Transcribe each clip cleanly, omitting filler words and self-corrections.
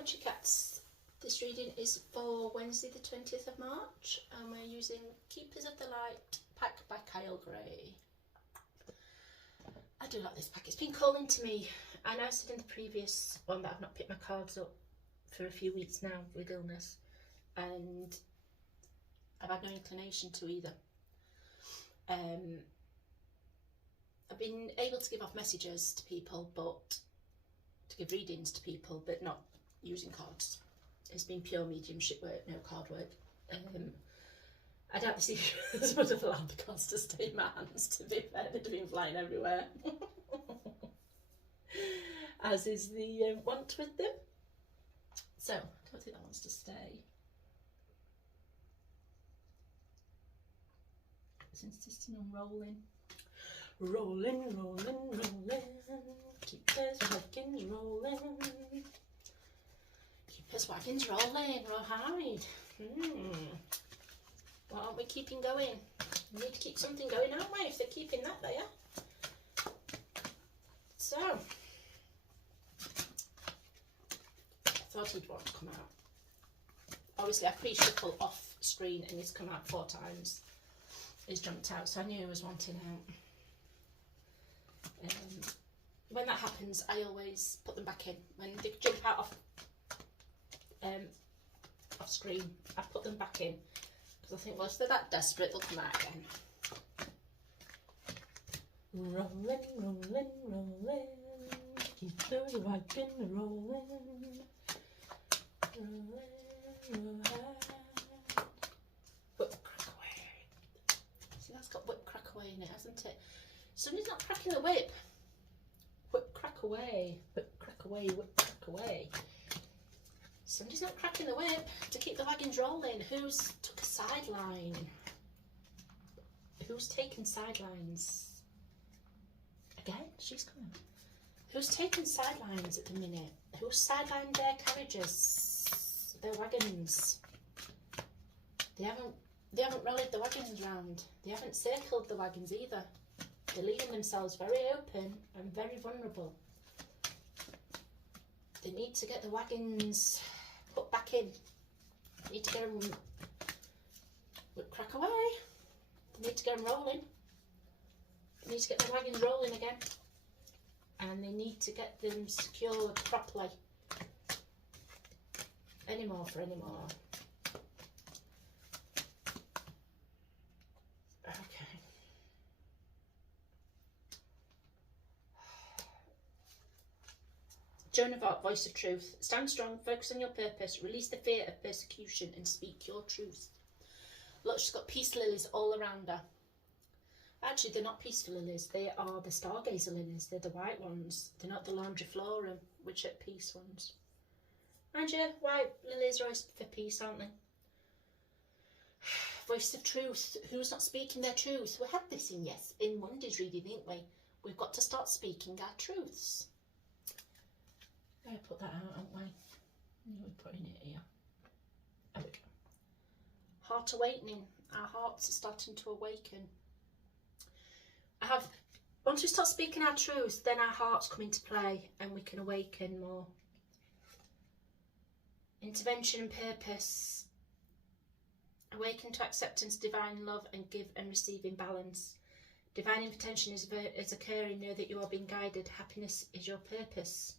Thewitchycats. This reading is for Wednesday the 20th of March and we're using Keepers of the Light pack by Kyle Gray. I do like this pack. It's been calling to me. I know I said in the previous one that I've not picked my cards up for a few weeks now with illness, and I've had no inclination to either. I've been able to give off messages to people, but to give readings to people, but not using cards. It's been pure mediumship work, no card work. I doubt the secrets would have allowed the cards to stay in my hands, to be fair. They'd have been flying everywhere. As is the want with them. So, I don't think that wants to stay. It's insisting on rolling. Rolling, rolling, rolling. Keep those wagons rolling. Keep those wagons rolling, rawhide. What aren't we keeping going? We need to keep something going, aren't we? If they're keeping that there. So, I thought he'd want to come out. Obviously, I pre-shuffle off screen and he's come out 4 times. He's jumped out, so I knew he was wanting out. When that happens, I always put them back in. When they jump out off screen, I put them back in. Because I think, well, if they're that desperate, they'll come out again. Rolling, rolling, rolling. Keep those wagons rolling. Rolling, whip crack away. See, that's got whip crack away in it, hasn't it? Somebody's not cracking the whip. Whip crack away. Whip crack away, whip crack away. Somebody's not cracking the whip to keep the wagons rolling. Who's took a sideline? Who's taken sidelines? Again, she's coming. Who's taken sidelines at the minute? Who's sidelined their carriages, their wagons? They haven't rallied the wagons round. They haven't circled the wagons either. They're leaving themselves very open and very vulnerable. They need to get the wagons put back in. They need to get them whip crack away. They need to get them rolling. They need to get the wagons rolling again. And they need to get them secured properly. Any more for any more. Okay. Joan of Arc, voice of truth. Stand strong, focus on your purpose, release the fear of persecution and speak your truth. Look, she's got peace lilies all around her. Actually, they're not peaceful lilies. They are the stargazer lilies. They're the white ones. They're not the Longiflorum, which are peace ones. Mind you, white lilies are always for peace, aren't they? Voice of truth. Who's not speaking their truth? We had this in Monday's reading, didn't we? We've got to start speaking our truths. I put that out, haven't we? We're putting it here. There we go. Heart awakening. Our hearts are starting to awaken. Once we start speaking our truth, then our hearts come into play and we can awaken more. Intervention and purpose. Awaken to acceptance, divine love, and give and receive in balance. Divine invitation is occurring. Know that you are being guided. Happiness is your purpose.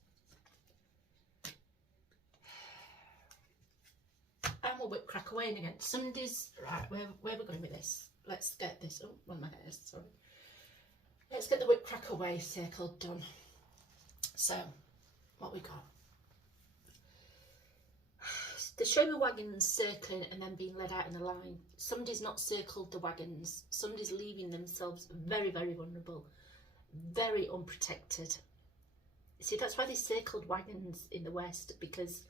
And we'll whip crack away again. Somebody's right. Where are we going with this? Let's get this. Oh, one of my hairs. Sorry. Let's get the whip crack away circle done. So, what we got? The show me wagons circling and then being led out in a line. Somebody's not circled the wagons. Somebody's leaving themselves very, very vulnerable, very unprotected. See, that's why they circled wagons in the West, because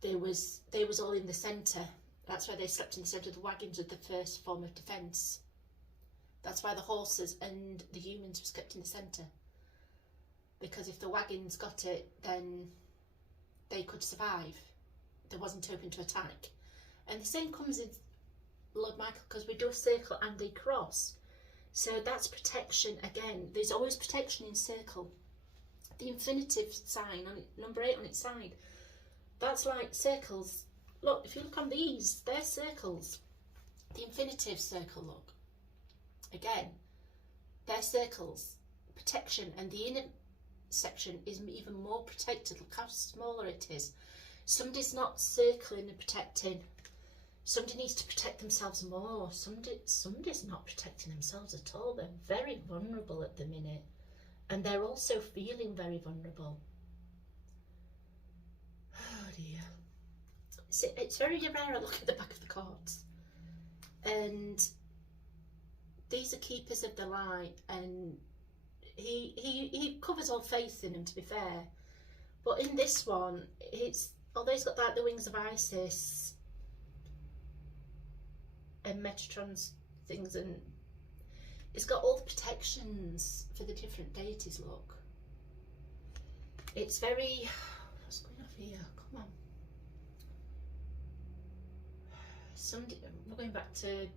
they was all in the centre. That's why they slept in the centre. The wagons were the first form of defence. That's why the horses and the humans was kept in the centre. Because if the wagons got it, then they could survive. They wasn't open to attack. And the same comes in Lord Michael, because we do a circle and a cross. So that's protection again. There's always protection in circle. The infinitive sign, on number 8 on its side, That's like circles. Look, if you look on these, they're circles. The infinitive circle, look. Again, they're circles. Protection, and the inner section is even more protected. Look how smaller it is. Somebody's not circling and protecting. Somebody needs to protect themselves more. Somebody's not protecting themselves at all. They're very vulnerable at the minute. And they're also feeling very vulnerable. Oh dear. It's very rare I look at the back of the cards. And these are keepers of the light, and he covers all faith in them, to be fair. But in this one, although he's got like the wings of Isis and Metatron's things, and it's got all the protections for the different deities, look. It's very... What's going off here? Come on. We're going back to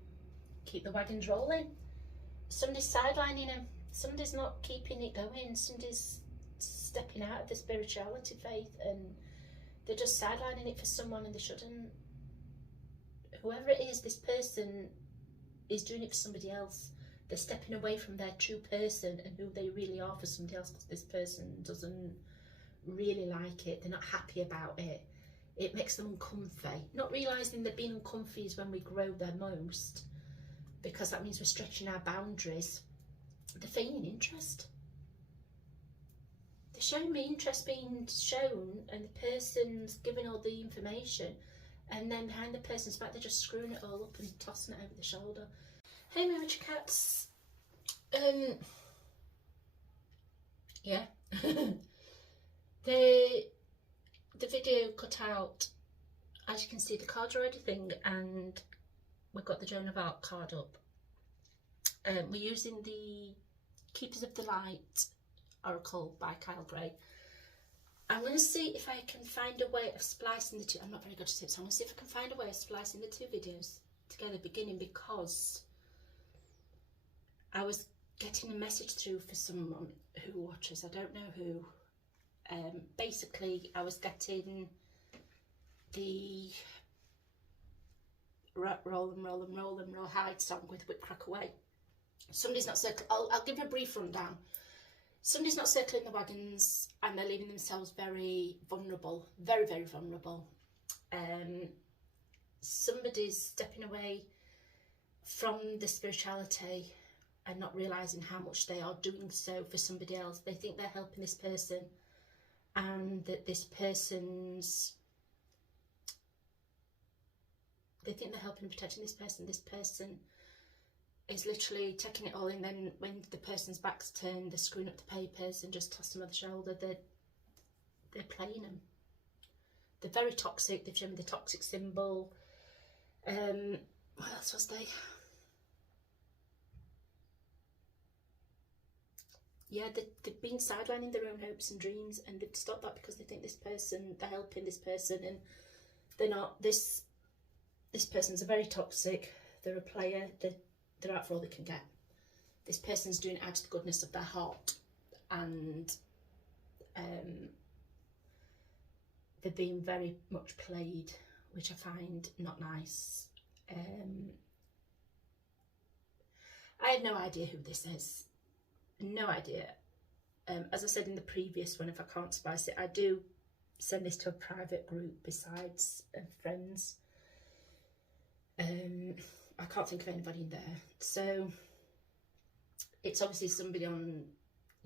keep the wagons rolling. Somebody's sidelining him. Somebody's not keeping it going. Somebody's stepping out of the spirituality faith, and they're just sidelining it for someone, and they shouldn't. Whoever it is, this person is doing it for somebody else. They're stepping away from their true person and who they really are for somebody else, because this person doesn't really like it. They're not happy about it. It makes them uncomfy. Not realising that being uncomfy is when we grow the most, because that means we're stretching our boundaries. They're feigning interest. They're showing me interest being shown, and the person's giving all the information, and then behind the person's back they're just screwing it all up and tossing it over the shoulder. Hey my witchy cats. Yeah. The video cut out, as you can see, the cards are already thing, and we've got the Joan of Arc card up. We're using the Keepers of the Light Oracle by Kyle Gray. I'm going to see if I can find a way of splicing the two. I'm not very good at it, so I'm going to see if I can find a way of splicing the two videos together beginning, because I was getting a message through for someone who watches, I don't know who. Basically, I was getting the roll and roll and roll and roll hide song with Whip Crack Away. Somebody's not circling. I'll give you a brief rundown. Somebody's not circling the wagons, and they're leaving themselves very vulnerable, very, very vulnerable. Somebody's stepping away from the spirituality and not realising how much they are doing so for somebody else. They think they're helping this person, and that this person's... They think they're helping and protecting this person. This person is literally taking it all in. Then when the person's back's turned, they're screwing up the papers and just toss them on the shoulder. They're playing them. They're very toxic. They've shown me the toxic symbol. What else was they? Yeah, they've been sidelining their own hopes and dreams, and they've stopped that because they think this person, they're helping this person, and they're not. This person's a very toxic. They're a player. They're out for all they can get. This person's doing it out of the goodness of their heart, and they're being very much played, which I find not nice. I have no idea who this is. No idea. As I said in the previous one, if I can't spice it, I do send this to a private group besides friends. I can't think of anybody in there, so it's obviously somebody on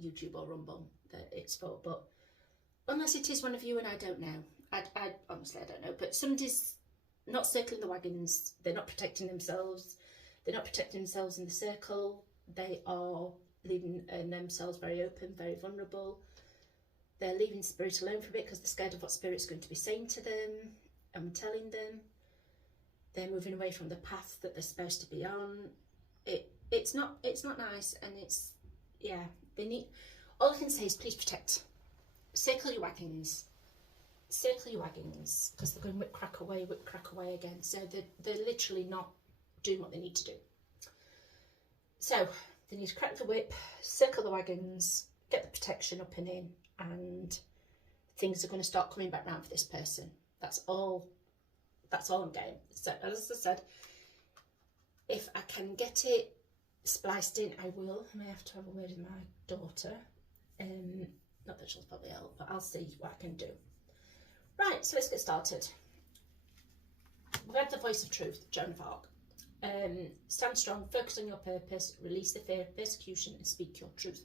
YouTube or Rumble that it's for, but unless it is one of you, and I don't know, I honestly I don't know, but somebody's not circling the wagons. They're not protecting themselves. They're not protecting themselves in the circle. They are leaving themselves very open, very vulnerable. They're leaving spirit alone for a bit because they're scared of what spirit's going to be saying to them and telling them. They're moving away from the path that they're supposed to be on. It's not nice, and it's, yeah, they need, all I can say is please protect. Circle your wagons. Circle your wagons, because they're going whip crack away again. So they're literally not doing what they need to do. So they need to crack the whip, circle the wagons, get the protection up and in, and things are going to start coming back round for this person. That's all I'm getting. So as I said, if I can get it spliced in, I will. I may have to have a word with my daughter. Not that she'll probably help, but I'll see what I can do. Right, so let's get started. We've had the voice of truth, Joan of Arc. Stand strong, focus on your purpose, release the fear of persecution, and speak your truth.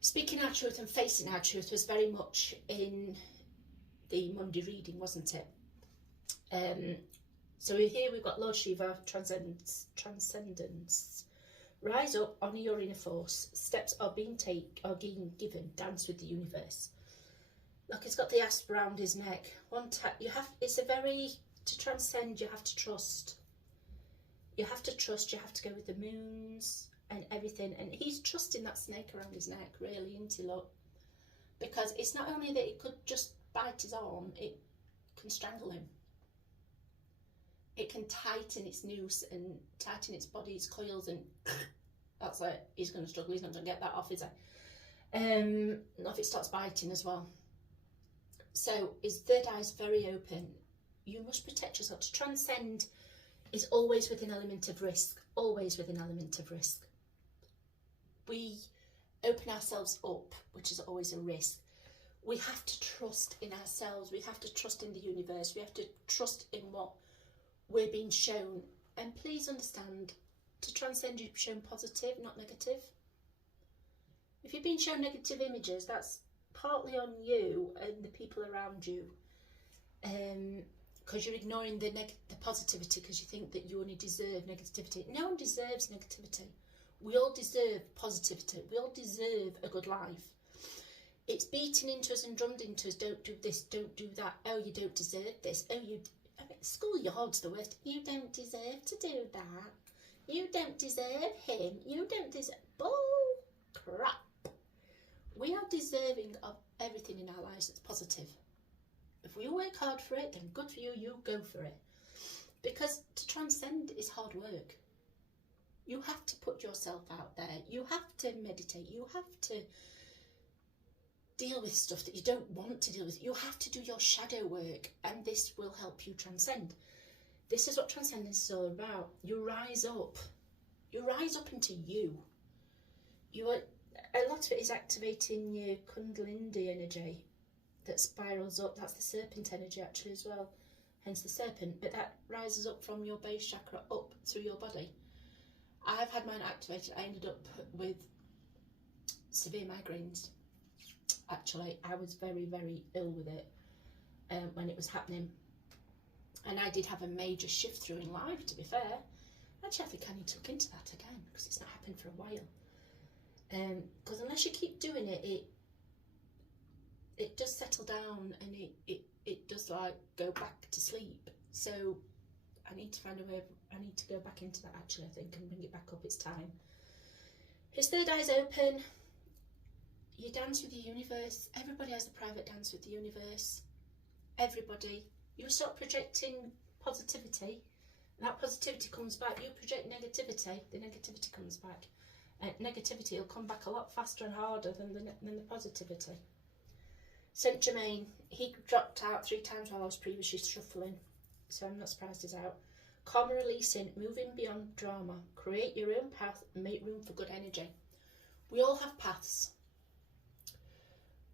Speaking our truth and facing our truth was very much in the Monday reading, wasn't it? So here we've got Lord Shiva, transcendence. Rise up, honour your inner force. Steps are being given. Dance with the universe. Look, he's got the asp around his neck. To transcend, you have to trust. You have to trust, you have to go with the moons and everything. And he's trusting that snake around his neck, really, isn't he, look? Because it's not only that it could just bite his arm, it can strangle him. It can tighten its noose and tighten its body, its coils, and that's it. He's going to struggle. He's not going to get that off, is he? Not if it starts biting as well. So his third eye is very open. You must protect yourself. To transcend is always with an element of risk. Always with an element of risk. We open ourselves up, which is always a risk. We have to trust in ourselves. We have to trust in the universe. We have to trust in what we're being shown. And please understand, to transcend, you're shown positive, not negative. If you're being shown negative images, that's partly on you and the people around you, because you're ignoring the positivity, because you think that you only deserve negativity. No one deserves negativity. We all deserve positivity. We all deserve a good life. It's beaten into us and drummed into us. Don't do this, don't do that. Oh, you don't deserve this. Oh, schoolyard's the worst. You don't deserve to do that. You don't deserve him. You don't deserve... Bull crap. We are deserving of everything in our lives that's positive. If we work hard for it, then good for you, you go for it. Because to transcend is hard work. You have to put yourself out there. You have to meditate. You have to deal with stuff that you don't want to deal with. You have to do your shadow work, and this will help you transcend. This is what transcendence is all about. You rise up. You rise up into you. A lot of it is activating your Kundalini energy that spirals up. That's the serpent energy actually as well, hence the serpent. But that rises up from your base chakra up through your body. I've had mine activated. I ended up with severe migraines. Actually, I was very, very ill with it when it was happening. And I did have a major shift through in life, to be fair. Actually, I think I need to look into that again, because it's not happened for a while. Because unless you keep doing it, it does settle down, and it does like go back to sleep. So I need to find a way. I need to go back into that actually, I think, and bring it back up. It's time. His third eye's open. You dance with the universe. Everybody has a private dance with the universe. Everybody. You start projecting positivity, and that positivity comes back. You project negativity, the negativity comes back. Negativity will come back a lot faster and harder than the positivity. Saint Germain, he dropped out 3 times while I was previously shuffling, so I'm not surprised he's out. Karma releasing, moving beyond drama. Create your own path and make room for good energy. We all have paths.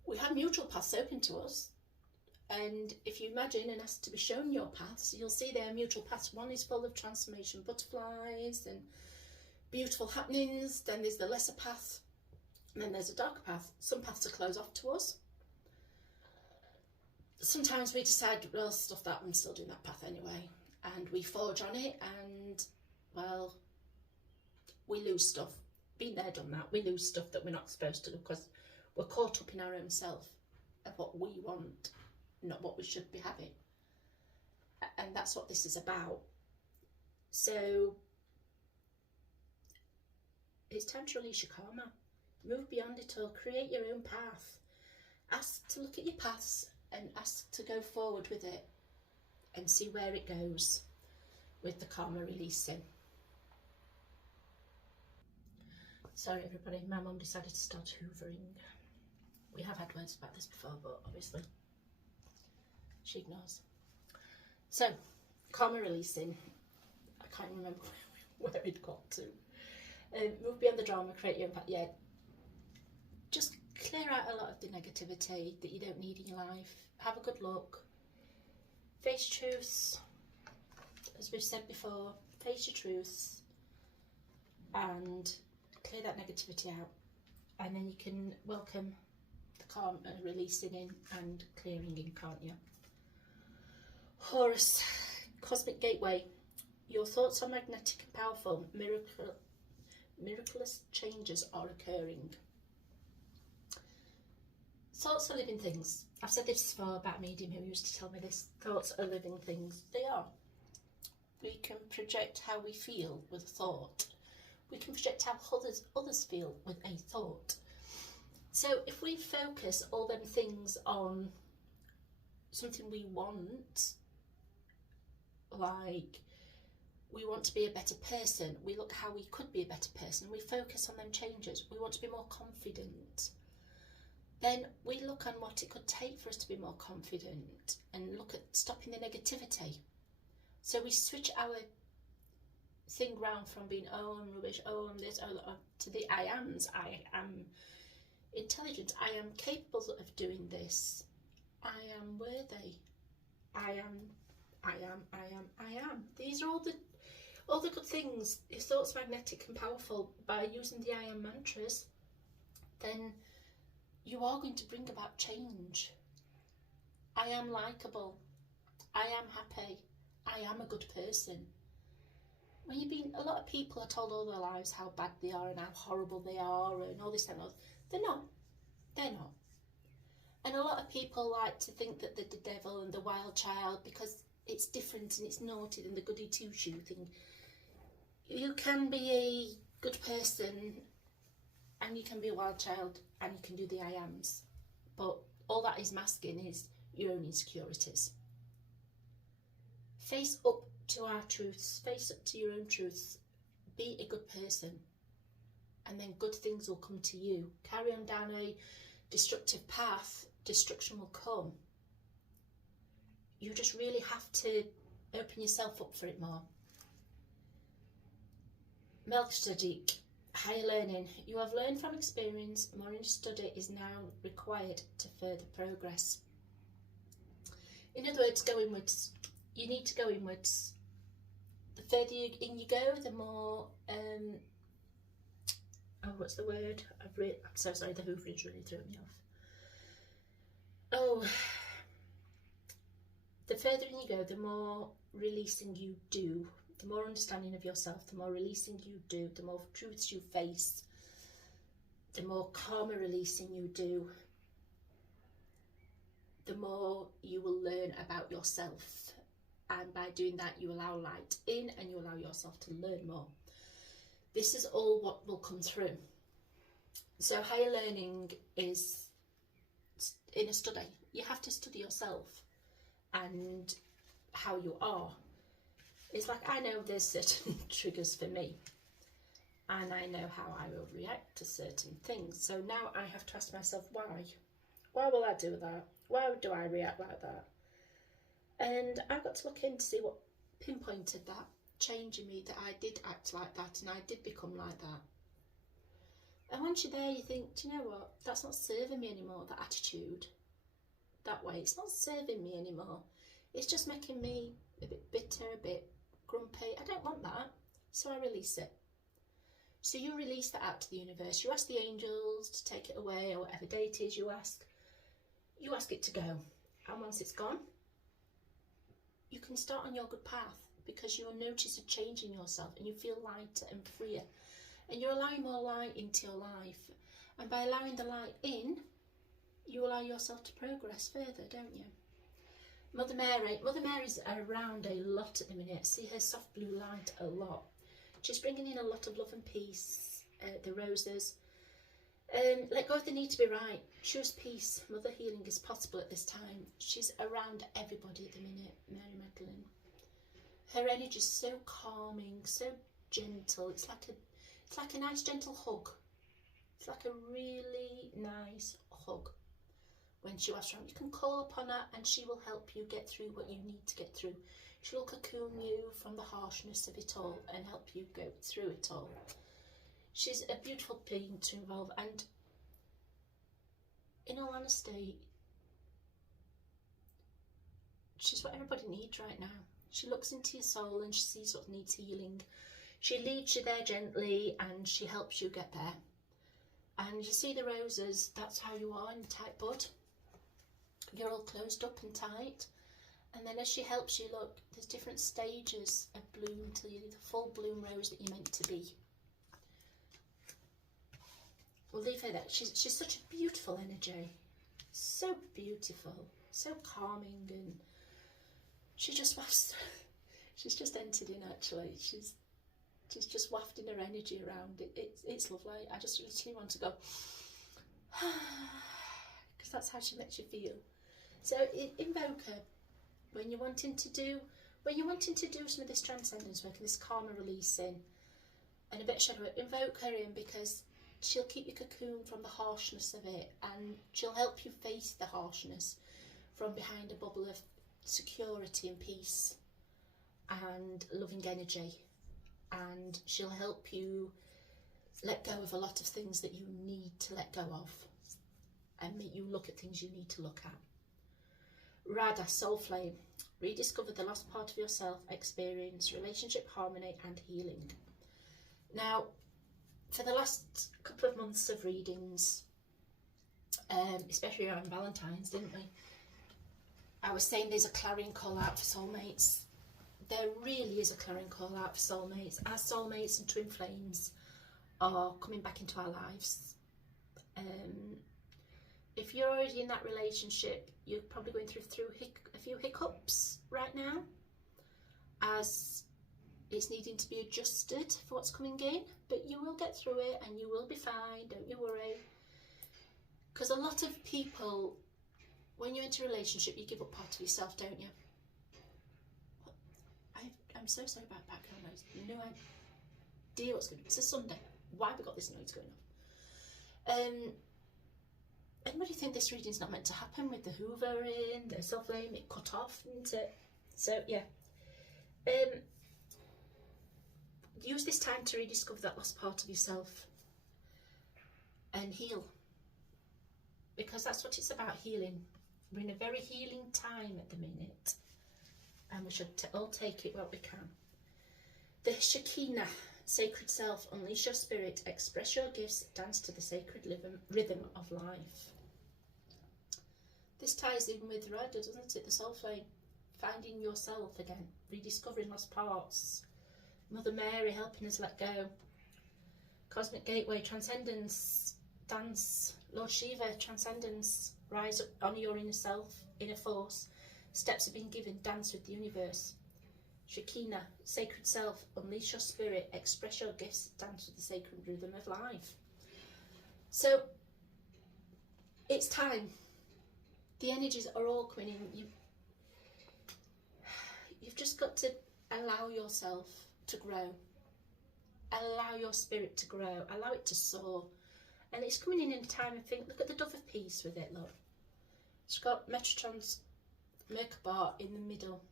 We have mutual paths open to us. And if you imagine and ask to be shown your paths, you'll see there are mutual paths. One is full of transformation, butterflies and beautiful happenings. Then there's the lesser path, and then there's a darker path. Some paths are closed off to us. Sometimes we decide, well, stuff that, I'm still doing that path anyway, and we forge on it, and well, we lose stuff. Been there, done that. We lose stuff that we're not supposed to do because we're caught up in our own self of what we want, not what we should be having. And that's what this is about. So it's time to release your karma. Move beyond it all. Create your own path. Ask to look at your paths and ask to go forward with it and see where it goes with the karma releasing. Sorry everybody, my mum decided to start hoovering. We have had words about this before, but obviously she ignores. So, karma releasing. I can't remember where it got to. Move beyond the drama, create your impact. Yeah, just clear out a lot of the negativity that you don't need in your life. Have a good look. Face truths. As we've said before, face your truths and clear that negativity out. And then you can welcome the calm and releasing in and clearing in, can't you? Horus, cosmic gateway. Your thoughts are magnetic and powerful. Miraculous changes are occurring. Thoughts are living things. I've said this before about a medium who used to tell me this. Thoughts are living things. They are. We can project how we feel with a thought. We can project how others feel with a thought. So if we focus all them things on something we want, like we want to be a better person, we look how we could be a better person, we focus on them changes, we want to be more confident, then we look on what it could take for us to be more confident and look at stopping the negativity. So we switch our thing round from being, oh, I'm rubbish, oh, I'm this, oh, to the I ams. I am intelligent, I am capable of doing this, I am worthy, I am. These are all the good things. If thoughts are magnetic and powerful, by using the I am mantras, then you are going to bring about change. I am likeable, I am happy, I am a good person. When a lot of people are told all their lives how bad they are and how horrible they are and all this and all. They're not. And a lot of people like to think that they're the devil and the wild child because it's different and it's naughty than the goody two-shoe thing. You can be a good person and you can be a wild child and you can do the I ams. But all that is masking is your own insecurities. Face up to our truths, face up to your own truths, be a good person, and then good things will come to you. Carry on down a destructive path, destruction will come. You just really have to open yourself up for it more. Melchizedek, higher learning. You have learned from experience, more in study is now required to further progress. In other words, go inwards. You need to go inwards. The further in you go, the more, what's the word? I'm so sorry, the hoovering's really thrown me off. The further in you go, the more releasing you do, the more understanding of yourself, the more releasing you do, the more truths you face, the more karma releasing you do, the more you will learn about yourself. And by doing that, you allow light in and you allow yourself to learn more. This is all what will come through. So higher learning is in a study. You have to study yourself and how you are. It's like, I know there's certain triggers for me and I know how I will react to certain things. So now I have to ask myself, why? Why will I do that? Why do I react like that? And I've got to look in to see what pinpointed that change in me, that I did act like that and I did become like that. And once you're there, you think, do you know what? That's not serving me anymore, that attitude. That way, it's not serving me anymore. It's just making me a bit bitter, a bit grumpy. I don't want that, so I release it. So you release that out to the universe. You ask the angels to take it away, or whatever day it is you ask it to go. And once it's gone, you can start on your good path, because you'll notice a change in yourself and you feel lighter and freer. And you're allowing more light into your life. And by allowing the light in, you allow yourself to progress further, don't you? Mother Mary's around a lot at the minute. See her soft blue light a lot. She's bringing in a lot of love and peace, the roses. Let go of the need to be right. Choose peace. Mother healing is possible at this time. She's around everybody at the minute, Mary Magdalene. Her energy is so calming, so gentle. It's like a nice gentle hug. It's like a really nice hug. when she was wrong. You can call upon her and she will help you get through what you need to get through. She'll cocoon you from the harshness of it all and help you go through it all. She's a beautiful being to involve, and in all honesty, she's what everybody needs right now. She looks into your soul and she sees what needs healing. She leads you there gently and she helps you get there. And you see the roses, that's how you are in the tight bud. You're all closed up and tight. And then as she helps you, look, there's different stages of bloom till you're the full bloom rose that you're meant to be. We'll leave her there. She's such a beautiful energy. So beautiful. So calming, and she just wafts. She's just entered in actually. She's just wafting her energy around. It's lovely. I just literally want to go, because that's how she makes you feel. So invoke her. When you're wanting to do some of this transcendence work and this karma releasing and a bit of shadow work, invoke her in, because she'll keep you cocooned from the harshness of it, and she'll help you face the harshness from behind a bubble of security and peace and loving energy. And she'll help you let go of a lot of things that you need to let go of and make you look at things you need to look at. Radha, soul flame, rediscover the lost part of yourself, experience relationship harmony and healing. Now, for the last couple of months of readings, especially around Valentine's, didn't we? I was saying there's a clarion call out for soulmates. There really is a clarion call out for soulmates. Our soulmates and twin flames are coming back into our lives. If you're already in that relationship, you're probably going through a few hiccups right now, as it's needing to be adjusted for what's coming in, but you will get through it and you will be fine, don't you worry. Because a lot of people, when you're into a relationship, you give up part of yourself, don't you? I'm so sorry about background noise. No idea what's going on. It's a Sunday. Why have we got this noise going on? Anybody think this reading's not meant to happen with the hoovering, the soul flame, it cut off, isn't it? So yeah. Use this time to rediscover that lost part of yourself and heal. Because that's what it's about, healing. We're in a very healing time at the minute. And we should all take it what we can. The Shekinah, sacred self, unleash your spirit, express your gifts, dance to the sacred rhythm of life. This ties in with Radha, doesn't it? The soul flame, finding yourself again, rediscovering lost parts. Mother Mary helping us let go. Cosmic gateway, transcendence, dance. Lord Shiva, transcendence, rise up, honour your inner self, inner force. Steps have been given, dance with the universe. Shekinah, sacred self, unleash your spirit, express your gifts, dance with the sacred rhythm of life. So, it's time. The energies are all coming in. You've just got to allow yourself to grow. Allow your spirit to grow. Allow it to soar. And it's coming in a time of think, look at the dove of peace with it, look. It's got Metatron's Merkaba in the middle.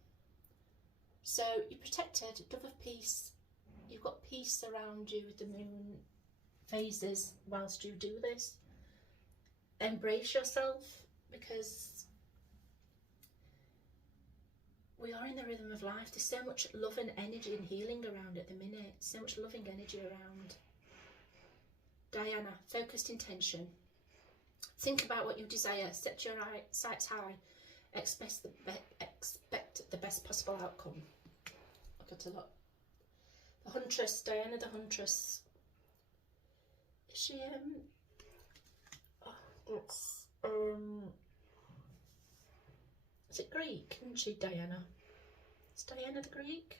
So you're protected, dove of peace. You've got peace around you with the moon phases whilst you do this. Embrace yourself, because we are in the rhythm of life. There's so much love and energy and healing around at the minute. So much loving energy around. Diana, focused intention. Think about what you desire. Set your sights high. Expect the best possible outcome. I've got a lot. The Huntress, Diana the Huntress. Is she is it Greek? Isn't she, Diana? Is Diana the Greek?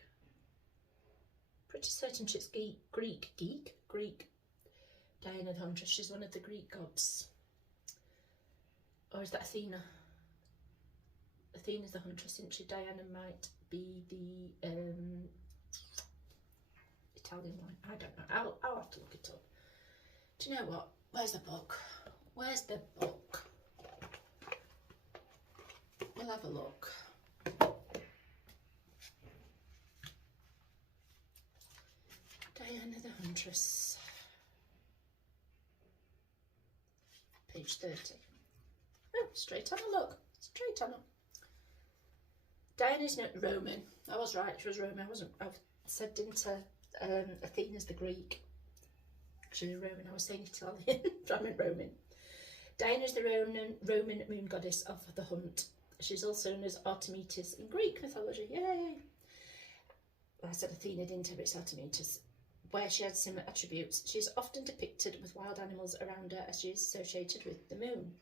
Pretty certain she's Greek. Diana the Huntress. She's one of the Greek gods. Or is that Athena? Athena's the Huntress, isn't she? Diana might be the Italian one. I don't know. I'll have to look it up. Do you know what? Where's the book? Where's the book? We'll have a look. Diana the Huntress. Page 30. Oh, straight on a look. Straight on. Diana's not Roman. I was right, she was Roman. I said, didn't Athena's the Greek. She's Roman. I was saying Italian, but I meant Roman. Diana's the Roman moon goddess of the hunt. She's also known as Artemis in Greek mythology. Yay! I said Athena, didn't I? It's Artemis. Where she had similar attributes. She is often depicted with wild animals around her as she is associated with the moon.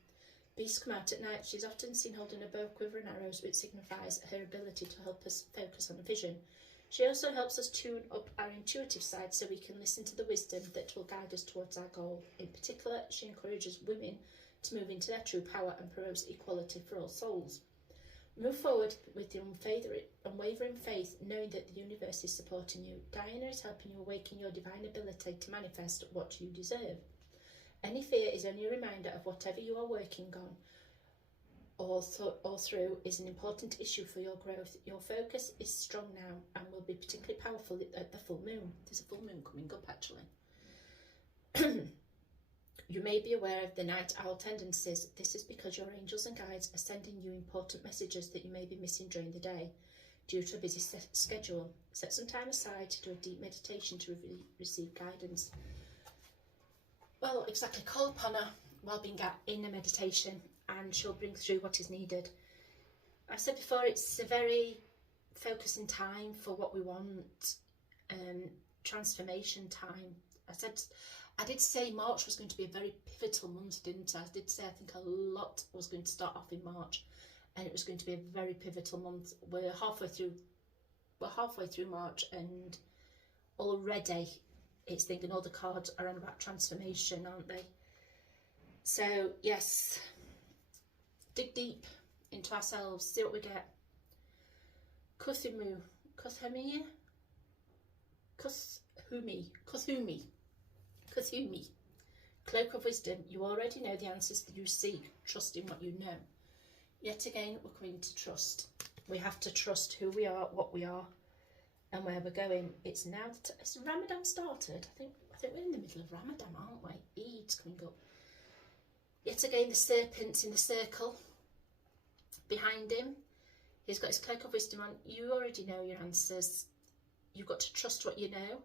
Beasts come out at night. She is often seen holding a bow, quiver and arrows, which signifies her ability to help us focus on a vision. She also helps us tune up our intuitive side so we can listen to the wisdom that will guide us towards our goal. In particular, she encourages women to move into their true power and promotes equality for all souls. Move forward with the unwavering faith, knowing that the universe is supporting you. Diana is helping you awaken your divine ability to manifest what you deserve. Any fear is only a reminder of whatever you are working on or through is an important issue for your growth. Your focus is strong now and will be particularly powerful at the full moon. There's a full moon coming up, actually. You may be aware of the night owl tendencies. This is because your angels and guides are sending you important messages that you may be missing during the day due to a busy schedule. Set some time aside to do a deep meditation to receive guidance. Well, exactly. Call upon her while being in a meditation and she'll bring through what is needed. I said before, it's a very focusing time for what we want, transformation time. I did say March was going to be a very pivotal month, didn't I? I did say I think a lot was going to start off in March and it was going to be a very pivotal month. We're halfway through March and already it's thinking all the cards are on about transformation, aren't they? So yes, dig deep into ourselves, see what we get. Kuthumi. Cloak of wisdom. You already know the answers that you seek. Trust in what you know. Yet again, we're coming to trust. We have to trust who we are, what we are, and where we're going. It's now it's Ramadan started. I think we're in the middle of Ramadan, aren't we? Eid's coming up. Yet again, the serpent's in the circle behind him. He's got his cloak of wisdom on. You already know your answers. You've got to trust what you know.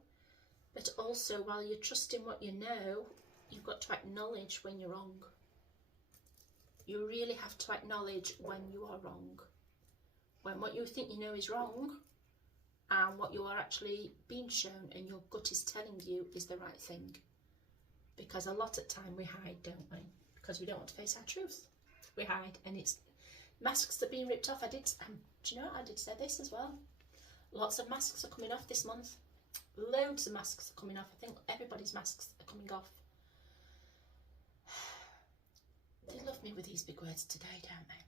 But also, while you're trusting what you know, you've got to acknowledge when you're wrong. You really have to acknowledge when you are wrong. When what you think you know is wrong, and what you are actually being shown and your gut is telling you is the right thing. Because a lot of time we hide, don't we? Because we don't want to face our truth. We hide, and it's masks are being ripped off. Do you know what? I did say this as well. Lots of masks are coming off this month. Loads of masks are coming off. I think everybody's masks are coming off. They love me with these big words today, don't they?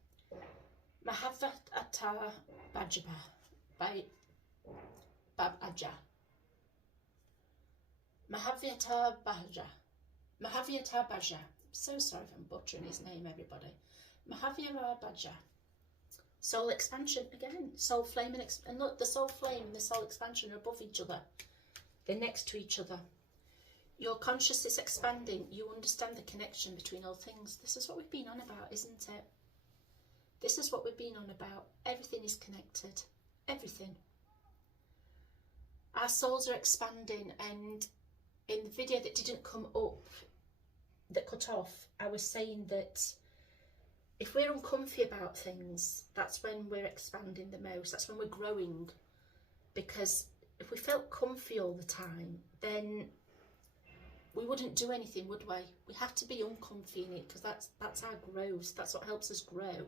Mahavatata Bajaba by Bab Aja. Mahavyata Baja. So sorry if I'm butchering his name, everybody. Mahavyata Baja. Soul expansion again. Soul flame and look, the soul flame and the soul expansion are above each other. They're next to each other. Your consciousness is expanding. You understand the connection between all things. This is what we've been on about, isn't it? This is what we've been on about. Everything is connected. Everything. Our souls are expanding, and in the video that didn't come up, that cut off, I was saying that if we're uncomfy about things, that's when we're expanding the most. That's when we're growing. Because if we felt comfy all the time, then we wouldn't do anything, would we? We have to be uncomfy in it, because that's our growth. That's what helps us grow.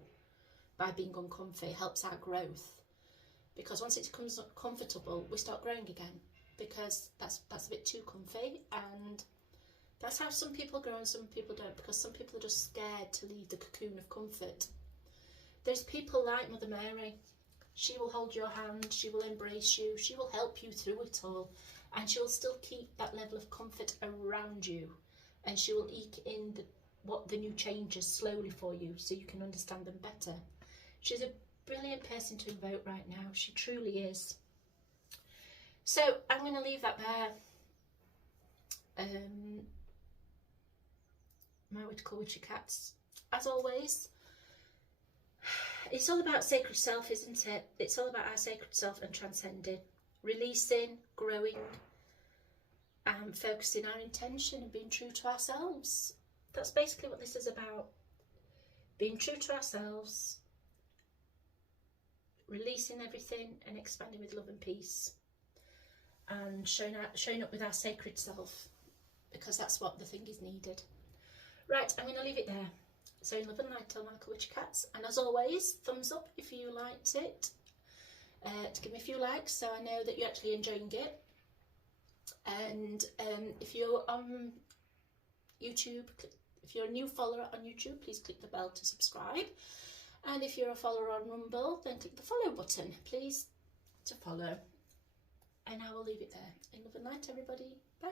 By being uncomfy, it helps our growth. Because once it becomes comfortable, we start growing again. Because that's a bit too comfy, and that's how some people grow and some people don't, because some people are just scared to leave the cocoon of comfort. There's people like Mother Mary. She will hold your hand, she will embrace you, she will help you through it all, and she will still keep that level of comfort around you, and she will eke in the new changes slowly for you so you can understand them better. She's a brilliant person to invoke right now. She truly is. So I'm going to leave that there. My witchycats, as always, it's all about sacred self, isn't it? It's all about our sacred self and transcending, releasing, growing, and focusing our intention and being true to ourselves. That's basically what this is about. Being true to ourselves, releasing everything and expanding with love and peace, and showing up with our sacred self, because that's what the thing is needed. Right, I'm going to leave it there. So in love and light, tell Michael Witchycats. And as always, thumbs up if you liked it. To give me a few likes so I know that you're actually enjoying it. And if you're on YouTube, if you're a new follower on YouTube, please click the bell to subscribe. And if you're a follower on Rumble, then click the follow button, please, to follow. And I will leave it there. In love and light, everybody. Bye.